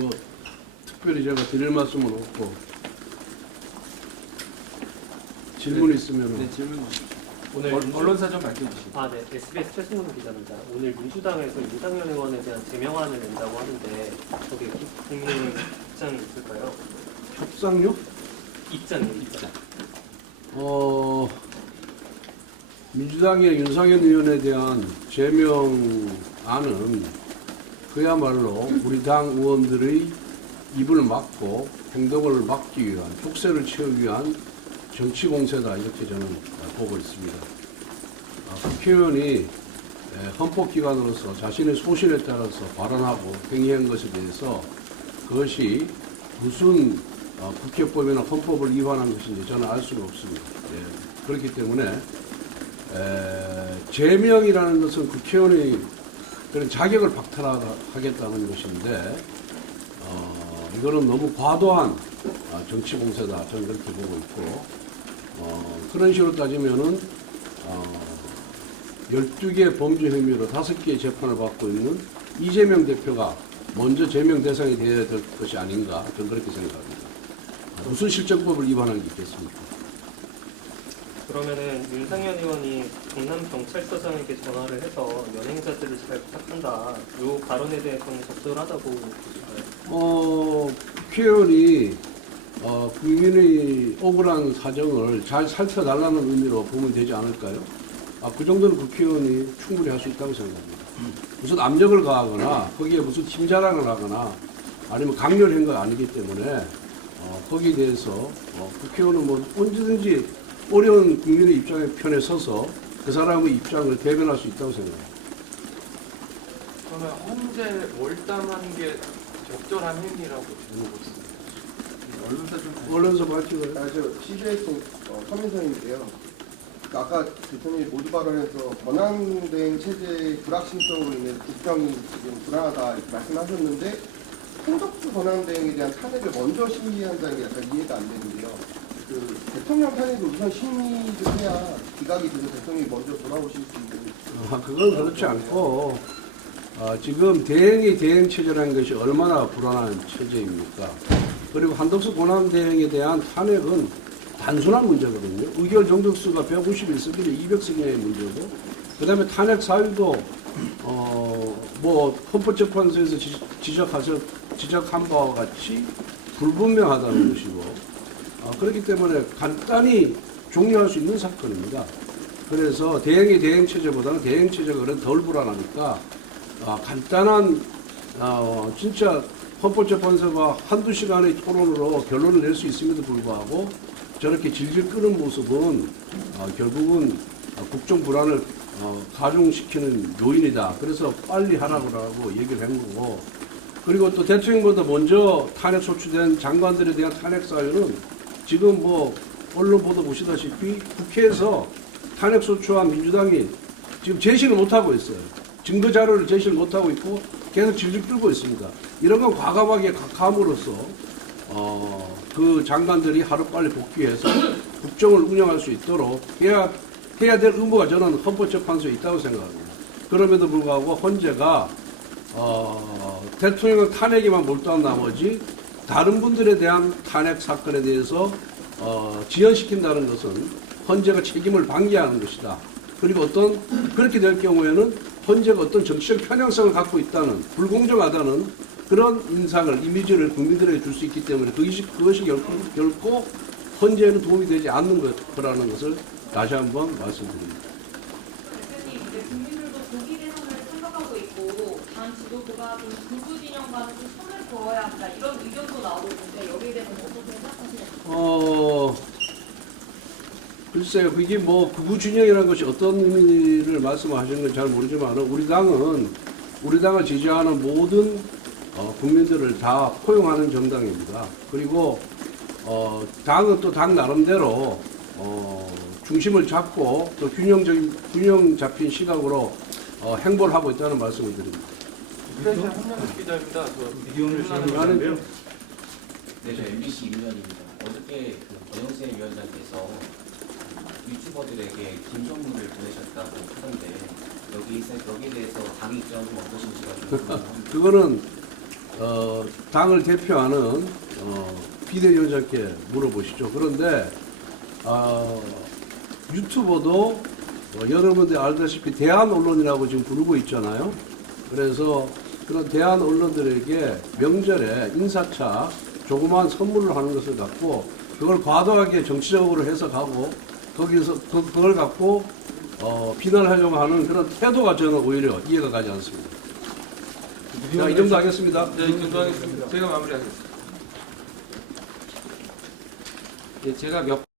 뭐 특별히 제가 드릴 말씀은 없고 질문 있으면 네, 질문. 오늘 언론사 좀 밝혀주시죠. 아, 네. SBS 최승훈 기자입니다. 오늘 민주당에서 윤상현 의원에 대한 제명안을 낸다고 하는데 거기에 국민의 입장이 있을까요? 협상요? 입장이요, 입장. 민주당의 윤상현 의원에 대한 제명안은 그야말로 우리 당 의원들의 입을 막고 행동을 막기 위한, 족쇄를 채우기 위한 정치 공세다, 이렇게 저는 보고 있습니다. 국회의원이 헌법기관으로서 자신의 소신에 따라서 발언하고 행위한 것에 대해서 그것이 무슨 국회법이나 헌법을 위반한 것인지 저는 알 수가 없습니다. 예. 그렇기 때문에 제명이라는 것은 국회의원의 그런 자격을 박탈하겠다는 것인데 이거는 너무 과도한 정치 공세다, 저는 그렇게 보고 있고 그런 식으로 따지면은 12개 범죄 혐의로 5개의 재판을 받고 있는 이재명 대표가 먼저 제명 대상이 되어야 될 것이 아닌가, 저는 그렇게 생각합니다. 무슨 실정법을 위반한 게 있겠습니까? 그러면은 윤상현 의원이 경남경찰서장에게 전화를 해서 연행자들을 잘 부탁한다. 이 발언에 대해서는 적절하다고 보실까요? 국회의원이 국민의 억울한 사정을 잘 살펴달라는 의미로 보면 되지 않을까요? 그 정도는 국회의원이 충분히 할 수 있다고 생각합니다. 무슨 압력을 가하거나 거기에 무슨 팀자랑을 하거나 아니면 강요를 한 건 아니기 때문에 거기에 대해서 국회의원은 뭐 언제든지 어려운 국민의 입장에 편에 서서 그 사람의 입장을 대변할 수 있다고 생각합니다. 그러면 헌재 몰당하는 게 적절한 행위라고 보고 있습니다. 언론사 좀 언론사 밝히고요. 저 CBS 서민선인데요. 아까 대통령이 모두 발언에서 권한대행 체제의 불확실성으로 인해 국정이 지금 불안하다 이렇게 말씀하셨는데 한덕수 권한대행에 대한 탄핵을 먼저 심의한다는 게 약간 이해가 안 되는데요. 그 대통령 탄핵을 우선 심의를 해야 기각이 돼서 대통령이 먼저 돌아오실 수 있는. 그건 그렇지 않고 지금 대행이 대행 체제라는 것이 얼마나 불안한 체제입니까? 그리고 한덕수 권한대행에 대한 탄핵은 단순한 문제거든요. 의결 정득수가 151석이나 200석이나의 문제고, 그 다음에 탄핵 사유도 뭐 헌법재판소에서 지적한 바와 같이 불분명하다는 것이고, 그렇기 때문에 간단히 종료할 수 있는 사건입니다. 그래서 대행이 대행 체제보다는 대행 체제가 그래 덜 불안하니까 간단한 진짜 헌법재판소가 한두 시간의 토론으로 결론을 낼 수 있음에도 불구하고 저렇게 질질 끄는 모습은 결국은 국정 불안을 가중시키는 요인이다. 그래서 빨리 하라고 얘기를 한 거고, 그리고 또 대통령보다 먼저 탄핵 소추된 장관들에 대한 탄핵 사유는 지금 뭐 언론 보도 보시다시피 국회에서 탄핵 소추한 민주당이 지금 제시를 못하고 있어요. 증거 자료를 제시를 못하고 있고 계속 질질 끌고 있습니다. 이런 건 과감하게 각함으로써 그 장관들이 하루빨리 복귀해서 국정을 운영할 수 있도록 해야 될 의무가 저는 헌법재판소에 있다고 생각합니다. 그럼에도 불구하고 헌재가 대통령 탄핵에만 몰두한 나머지 다른 분들에 대한 탄핵 사건에 대해서 지연시킨다는 것은 헌재가 책임을 방기하는 것이다. 그리고 그렇게 될 경우에는 헌재가 어떤 정치적 편향성을 갖고 있다는, 불공정하다는 그런 인상을, 이미지를 국민들에게 줄 수 있기 때문에 그것이 결코 헌재에는 도움이 되지 않는 거라는 것을 다시 한번 말씀드립니다. 대표님, 이제 국민들도 조기 대선을 생각하고 있고 당 지도부가 좀 극우 진영과는 좀 손을 그어야 한다 이런 의견도 나오고 있는데 여기에 대해서는 어떻게 생각하시나요? 글쎄요, 그게 뭐 극우 진영이라는 것이 어떤 의미를 말씀하시는 건지 잘 모르지만 우리 당을 지지하는 모든 국민들을 다 포용하는 정당입니다. 그리고 당은 또 당 나름대로 중심을 잡고 또 균형 잡힌 시각으로 행보를 하고 있다는 말씀을 드립니다. 프레시 한명숙 기자입니다. 의견을 질문하는데요. 네, 저 MBC 임위원입니다. 어저께 그 권영세 위원장께서 유튜버들에게 김정문을 보내셨다고 하던데 여기에 대해서 당의 입장은 좀 어떠신지가 좀 궁금합니다. 그거는 당을 대표하는 비대위원장께 물어보시죠. 그런데 유튜버도 여러분들 알다시피 대한 언론이라고 지금 부르고 있잖아요. 그래서 그런 대한 언론들에게 명절에 인사차 조그마한 선물을 하는 것을 갖고 그걸 과도하게 정치적으로 해석하고 거기서 그걸 갖고 비난하려고 하는 그런 태도가 저는 오히려 이해가 가지 않습니다. 자, 이 정도 하겠습니다. 네, 이 정도 하겠습니다. 제가 마무리하겠습니다. 예, 제가 몇